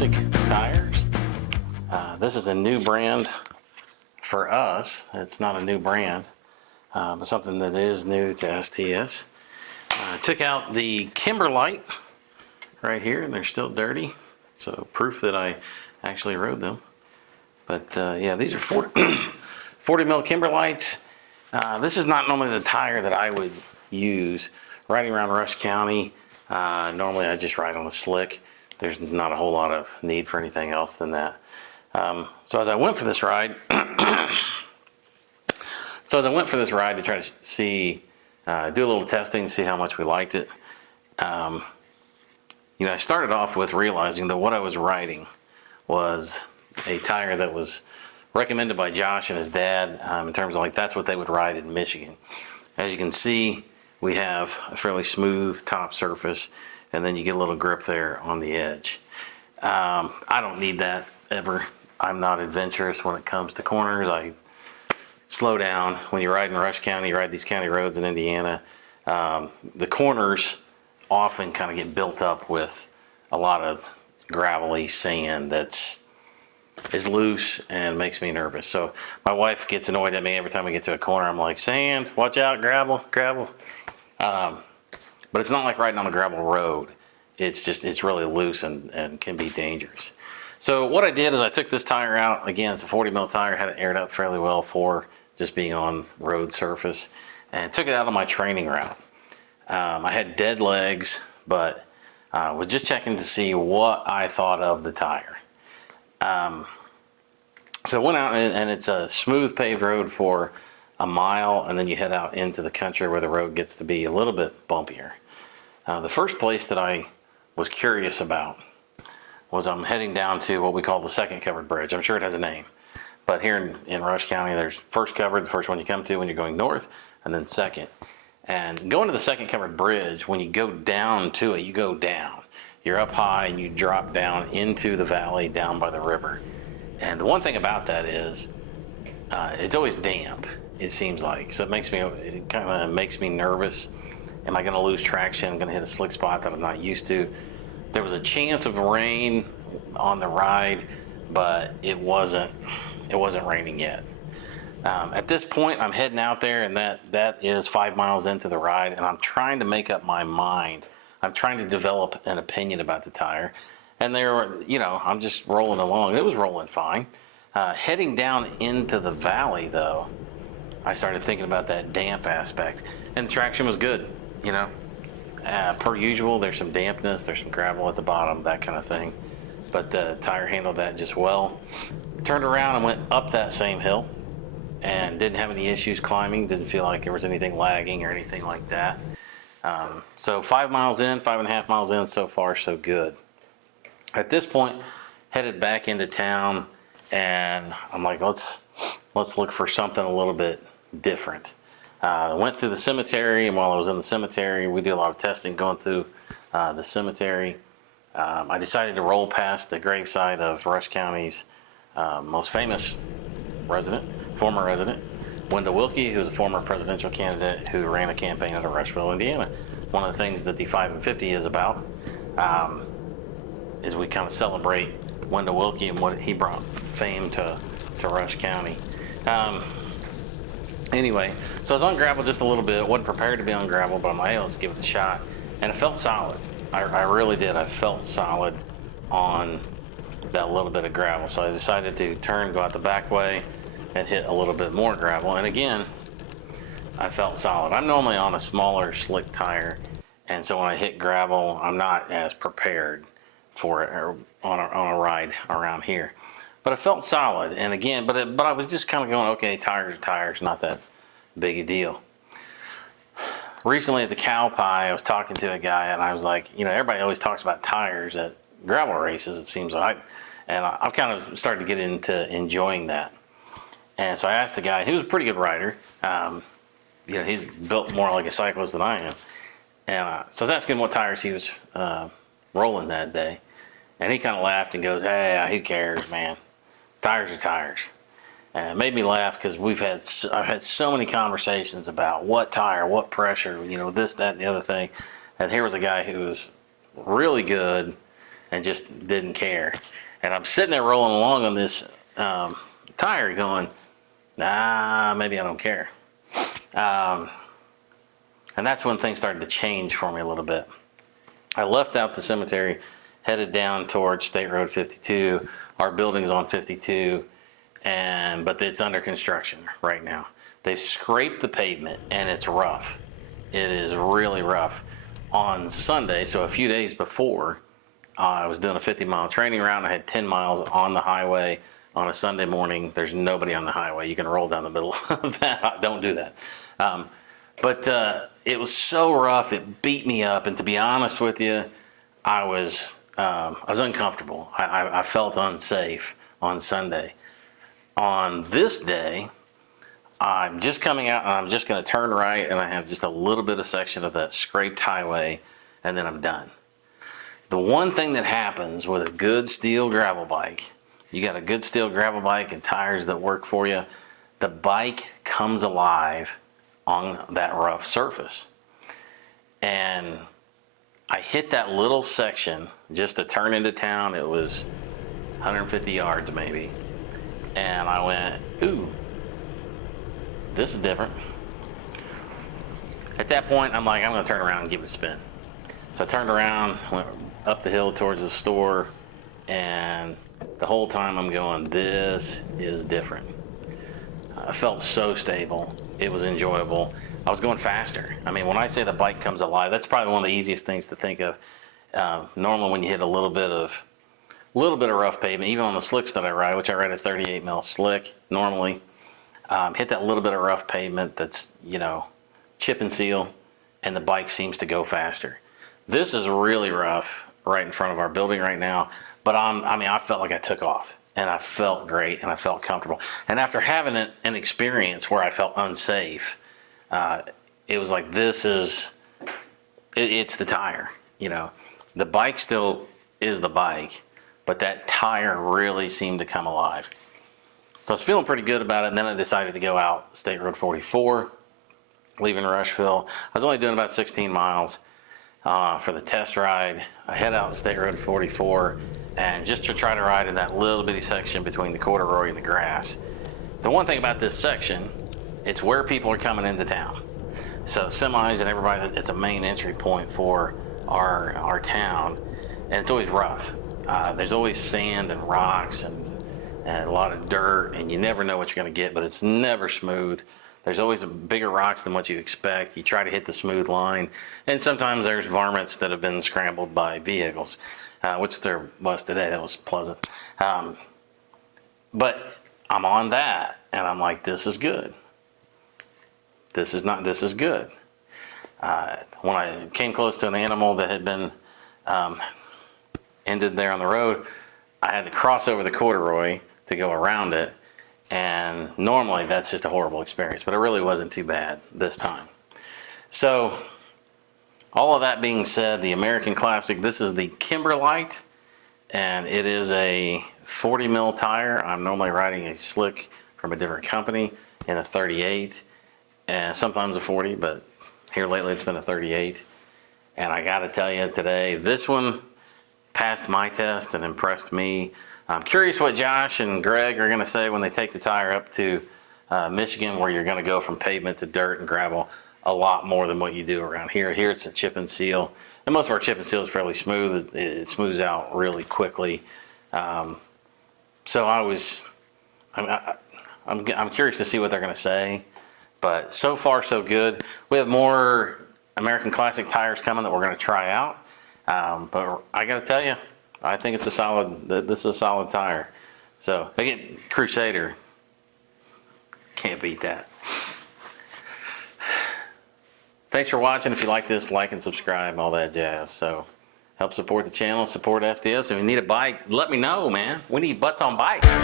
Classic tires. This is a new brand for us. It's not a new brand, but something that is new to STS. I took out the Kimberlite right here, and they're still dirty, so proof that I actually rode them. But yeah, these are 40 mil Kimberlites. This is not normally the tire that I would use riding around Rush County. Normally I just ride on a slick. There's not a whole lot of need for anything else than that. So as I went for this ride, to try to see, do a little testing, see how much we liked it. I started off with realizing that what I was riding was a tire that was recommended by Josh and his dad, in terms of like that's what they would ride in Michigan. As you can see, we have a fairly smooth top surface, and then you get a little grip there on the edge. I don't need that ever. I'm not adventurous when it comes to corners. I slow down. When you ride in Rush County, you ride these county roads in Indiana, the corners often kind of get built up with a lot of gravelly sand that's loose and makes me nervous. So my wife gets annoyed at me every time we get to a corner. I'm like, sand, watch out, gravel. But it's not like riding on a gravel road. It's really loose and can be dangerous. So what I did is I took this tire out. Again, it's a 40 mil tire, had it aired up fairly well for just being on road surface, and took it out on my training route. I had dead legs, but was just checking to see what I thought of the tire. So I went out, and it's a smooth paved road for a mile, and then you head out into the country where the road gets to be a little bit bumpier. The first place that I was curious about was I'm heading down to what we call the second covered bridge. I'm sure it has a name, but here in Rush County, there's first covered, the first one you come to when you're going north, and then second. And going to the second covered bridge, when you go down to it, you go down. You're up high and you drop down into the valley down by the river. And the one thing about that is it's always damp, it seems like. So it kind of makes me nervous. Am I going to lose traction? I'm going to hit a slick spot that I'm not used to. There was a chance of rain on the ride, but it wasn't raining yet. At this point, I'm heading out there, and that is 5 miles into the ride, and I'm trying to make up my mind. I'm trying to develop an opinion about the tire. And I'm just rolling along. It was rolling fine. Heading down into the valley, though, I started thinking about that damp aspect, and the traction was good. Per usual, there's some dampness, there's some gravel at the bottom, that kind of thing. But the tire handled that just well. Turned around and went up that same hill, and didn't have any issues climbing. Didn't feel like there was anything lagging or anything like that. So 5 miles in, 5.5 miles in, so far so good. At this point, headed back into town, and I'm like, let's look for something a little bit different. Went through the cemetery, and while I was in the cemetery, we do a lot of testing going through the cemetery. I decided to roll past the gravesite of Rush County's most famous former resident, Wendell Willkie, who was a former presidential candidate who ran a campaign out of Rushville, Indiana. One of the things that the 5 and 50 is about is we kind of celebrate Wendell Willkie and what he brought fame to Rush County. Anyway, so I was on gravel just a little bit. Wasn't prepared to be on gravel, but I'm like, hey, let's give it a shot. And it felt solid. I really did. I felt solid on that little bit of gravel. So I decided to go out the back way and hit a little bit more gravel. And again, I felt solid. I'm normally on a smaller, slick tire, and so when I hit gravel, I'm not as prepared for it or on a ride around here. But it felt solid, and again, but I was just kind of going, okay, tires, not that big a deal. Recently at the cow pie, I was talking to a guy, and I was like, everybody always talks about tires at gravel races, it seems like, and I've kind of started to get into enjoying that. And so I asked the guy, he was a pretty good rider. He's built more like a cyclist than I am. And so I was asking what tires he was rolling that day, and he kind of laughed and goes, "Hey, who cares, man? Tires are tires." And it made me laugh because I've had so many conversations about what tire, what pressure, this, that, and the other thing. And here was a guy who was really good and just didn't care. And I'm sitting there rolling along on this tire going, maybe I don't care. And that's when things started to change for me a little bit. I left out the cemetery, headed down towards State Road 52. Our building's on 52, but it's under construction right now. They've scraped the pavement, and it's rough. It is really rough. On Sunday, so a few days before, I was doing a 50-mile training round. I had 10 miles on the highway on a Sunday morning. There's nobody on the highway. You can roll down the middle of that. Don't do that. But it was so rough, it beat me up. And to be honest with you, I was uncomfortable. I felt unsafe on Sunday. On this day, I'm just coming out and I'm just going to turn right, and I have just a little bit of section of that scraped highway, and then I'm done. The one thing that happens with a good steel gravel bike, you got a good steel gravel bike and tires that work for you, the bike comes alive on that rough surface. And I hit that little section just to turn into town. It was 150 yards maybe. And I went, ooh, this is different. At that point, I'm like, I'm going to turn around and give it a spin. So I turned around, went up the hill towards the store, and the whole time I'm going, this is different. I felt so stable. It was enjoyable. I was going faster. I mean, when I say the bike comes alive, that's probably one of the easiest things to think of. Normally when you hit a little bit of rough pavement, even on the slicks that I ride, which I ride a 38 mil slick normally, hit that little bit of rough pavement that's, chip and seal, and the bike seems to go faster. This is really rough right in front of our building right now, but I felt like I took off, and I felt great, and I felt comfortable. And after having an experience where I felt unsafe, it was like, it's the tire. The bike still is the bike, but that tire really seemed to come alive. So I was feeling pretty good about it, and then I decided to go out State Road 44, leaving Rushville. I was only doing about 16 miles for the test ride. I head out State Road 44, and just to try to ride in that little bitty section between the corduroy and the grass. The one thing about this section, it's where people are coming into town. So semis and everybody, it's a main entry point for our town, and it's always rough. There's always sand and rocks and a lot of dirt, and you never know what you're going to get, but it's never smooth. There's always bigger rocks than what you expect. You try to hit the smooth line, and sometimes there's varmints that have been scrambled by vehicles, which there was today. That was pleasant. But I'm on that, and I'm like, this is good. This is good. When I came close to an animal that had been ended there on the road, I had to cross over the corduroy to go around it, and normally that's just a horrible experience, but it really wasn't too bad this time. So all of that being said, the American Classic, this is the Kimberlite, and it is a 40 mil tire. I'm normally riding a slick from a different company in a 38, and sometimes a 40, but here lately it's been a 38. And I gotta tell you today, this one passed my test and impressed me. I'm curious what Josh and Greg are gonna say when they take the tire up to Michigan, where you're gonna go from pavement to dirt and gravel a lot more than what you do around here. Here it's a chip and seal, and most of our chip and seal is fairly smooth. It smooths out really quickly. So I'm curious to see what they're gonna say, but so far so good. We have more American Classic tires coming that we're gonna try out. But I gotta tell you, I think this is a solid tire. So again, Crusader, can't beat that. Thanks for watching. If you like this, like and subscribe, all that jazz. So help support the channel, support SDS. If you need a bike, let me know, man. We need butts on bikes.